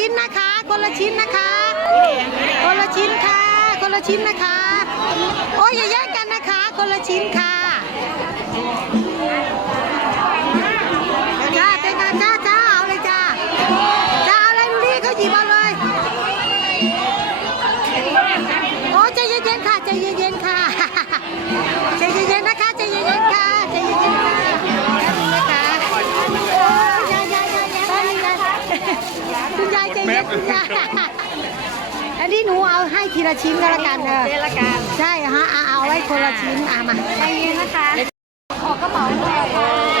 ชิ้นนะคะ คนละชิ้นนะคะ คนละชิ้นค่ะ คนละชิ้นนะคะ โอ้ยอย่าแย่งกันนะคะ คนละชิ้นค่ะจ้าเต็งค่ะจ้าจ้าเอาเลยจ้าจ้าเอาอะไรดูดิเขาหยิบเอาเลยโอ้ใจเย็นๆค่ะใจเย็นๆค่ะใจเย็นๆนะคะใจเย็นๆ คุณยายใจเย็นคุณยายอันนี้หนูเอาให้ทีละชิ้นก็แล้วกันเนอะเทละกันใช่ฮะเอาเอาไว้คนละชิ้นอะมาใจเย็นนะคะขอกระเป๋าหน่อยค่ะ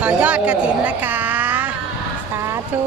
ขอยอดกระถินนะคะ สาธุ